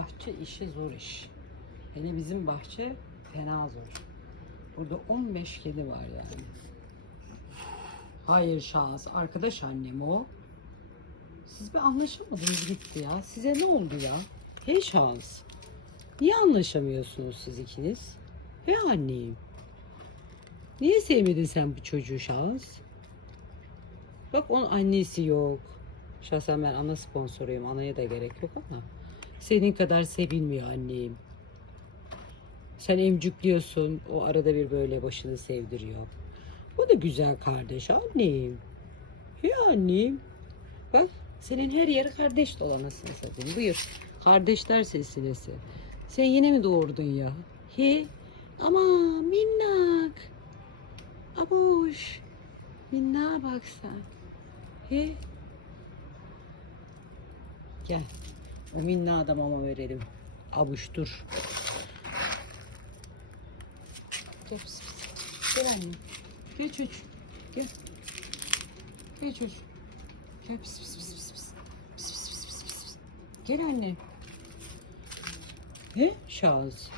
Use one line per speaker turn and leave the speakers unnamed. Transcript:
bahçe işi zor iş. Hele bizim bahçe fena zor. Burada 15 kedi var yani. Hayır şahıs. Arkadaş annem o. Siz bir anlaşamadınız gitti ya. Size ne oldu ya? Hey şahıs. Niye anlaşamıyorsunuz siz ikiniz? He annem. Niye sevmedin sen bu çocuğu şahıs? Bak onun annesi yok. Şahsen ben ana sponsoruyum. Anaya da gerek yok ama. Senin kadar sevilmiyor annem. Sen emcükliyorsun. O arada bir böyle başını sevdiriyor. Bu da güzel kardeş annem. Ya annem. Bak senin her yeri kardeş dolanasın satayım. Buyur. Kardeşler silsilesi. Sen yine mi doğurdun ya? He? Ama minnak. Abuş. Minnağa bak sen. He? Gel. O minnağa da mama verelim. Abuş dur. Gel pis. Gel annem. Gel çocuğum. Gel. Gel pis pis pis pis pis. Pis pis pis pis pis. Gel anne. He? Şahıs.